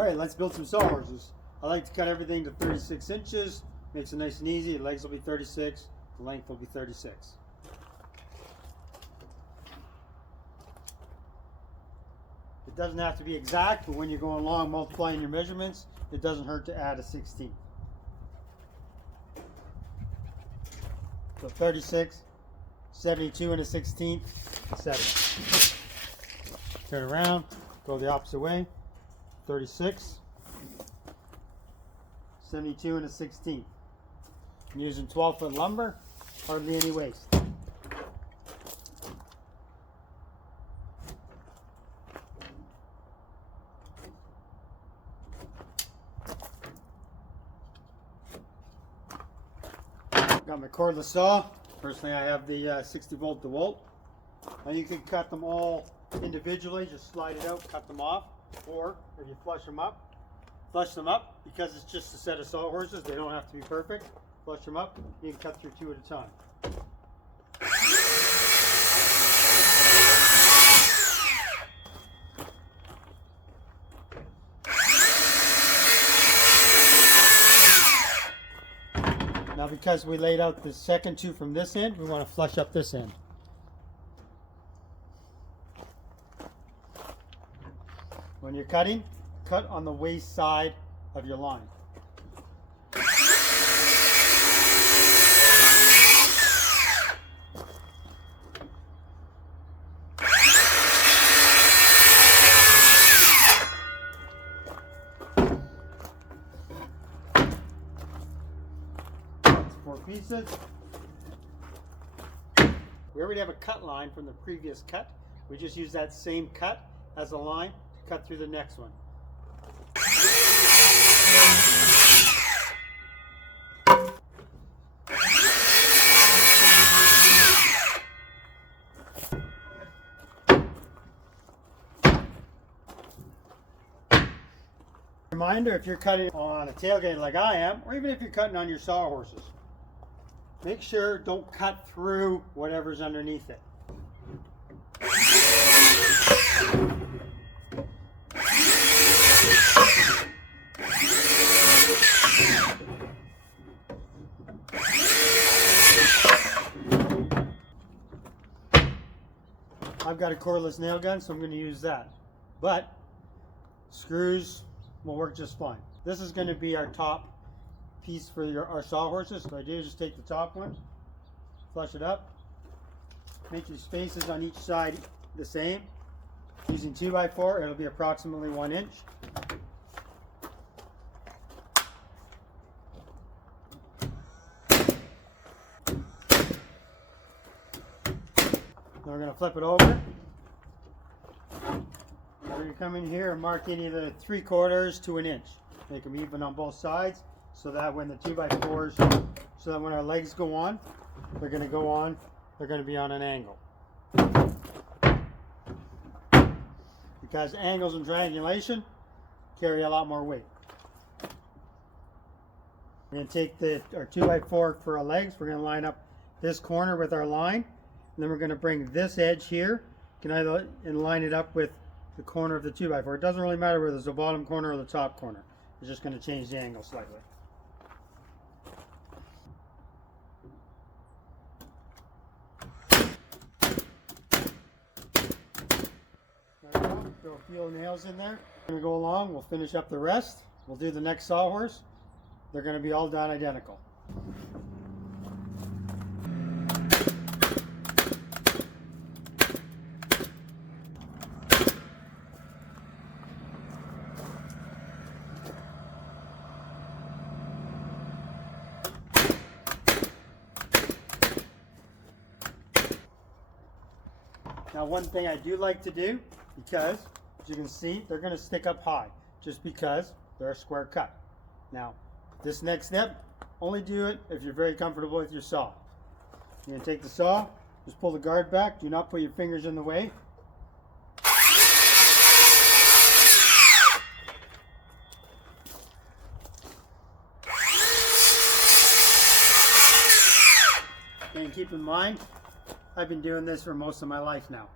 Alright, let's build some sawhorses. I like to cut everything to 36 inches. Makes it nice and easy. The legs will be 36. The length will be 36. It doesn't have to be exact, but when you're going along multiplying your measurements, it doesn't hurt to add a 16th. So 36, 72 and a 16th, 7. Turn around, go the opposite way. 36, 72 and a 16th. I'm using 12-foot lumber, hardly any waste. Got my cordless saw. Personally, I have the 60-volt DeWalt. Now you can cut them all individually, just slide it out, cut them off, or if you flush them up because it's just a set of sawhorses. They don't have to be perfect. Flush them up. You can cut through 2 at a time. Now because we laid out the second 2 from this end, we want to flush up this end. When you're cutting, cut on the waist side of your line. That's 4 pieces. We already have a cut line from the previous cut. We just use that same cut as a line to cut through the next one. Reminder, if you're cutting on a tailgate like I am, or even if you're cutting on your sawhorses, make sure don't cut through whatever's underneath it. I've got a cordless nail gun, so I'm going to use that. But screws will work just fine. This is going to be our top piece for our sawhorses. So what I do is just take the top one, flush it up, make your spaces on each side the same. Using 2x4, it'll be approximately 1 inch. Then we're going to flip it over. We're going to come in here and mark any of the 3/4 to 1 inch. Make them even on both sides so that when the 2x4s, so that when our legs go on, they're going to be on an angle. Because angles and triangulation carry a lot more weight. We're going to take our 2x4 for our legs. We're going to line up this corner with our line. And then we're going to bring this edge here and line it up with the corner of the 2x4. It doesn't really matter whether it's the bottom corner or the top corner. It's just going to change the angle slightly. Throw a few nails in there. We're going to go along. We'll finish up the rest. We'll do the next sawhorse. They're going to be all done identical. Now one thing I do like to do, because as you can see, they're going to stick up high just because they're a square cut. Now this next step, only do it if you're very comfortable with your saw. You're going to take the saw, just pull the guard back, do not put your fingers in the way. And keep in mind, I've been doing this for most of my life now.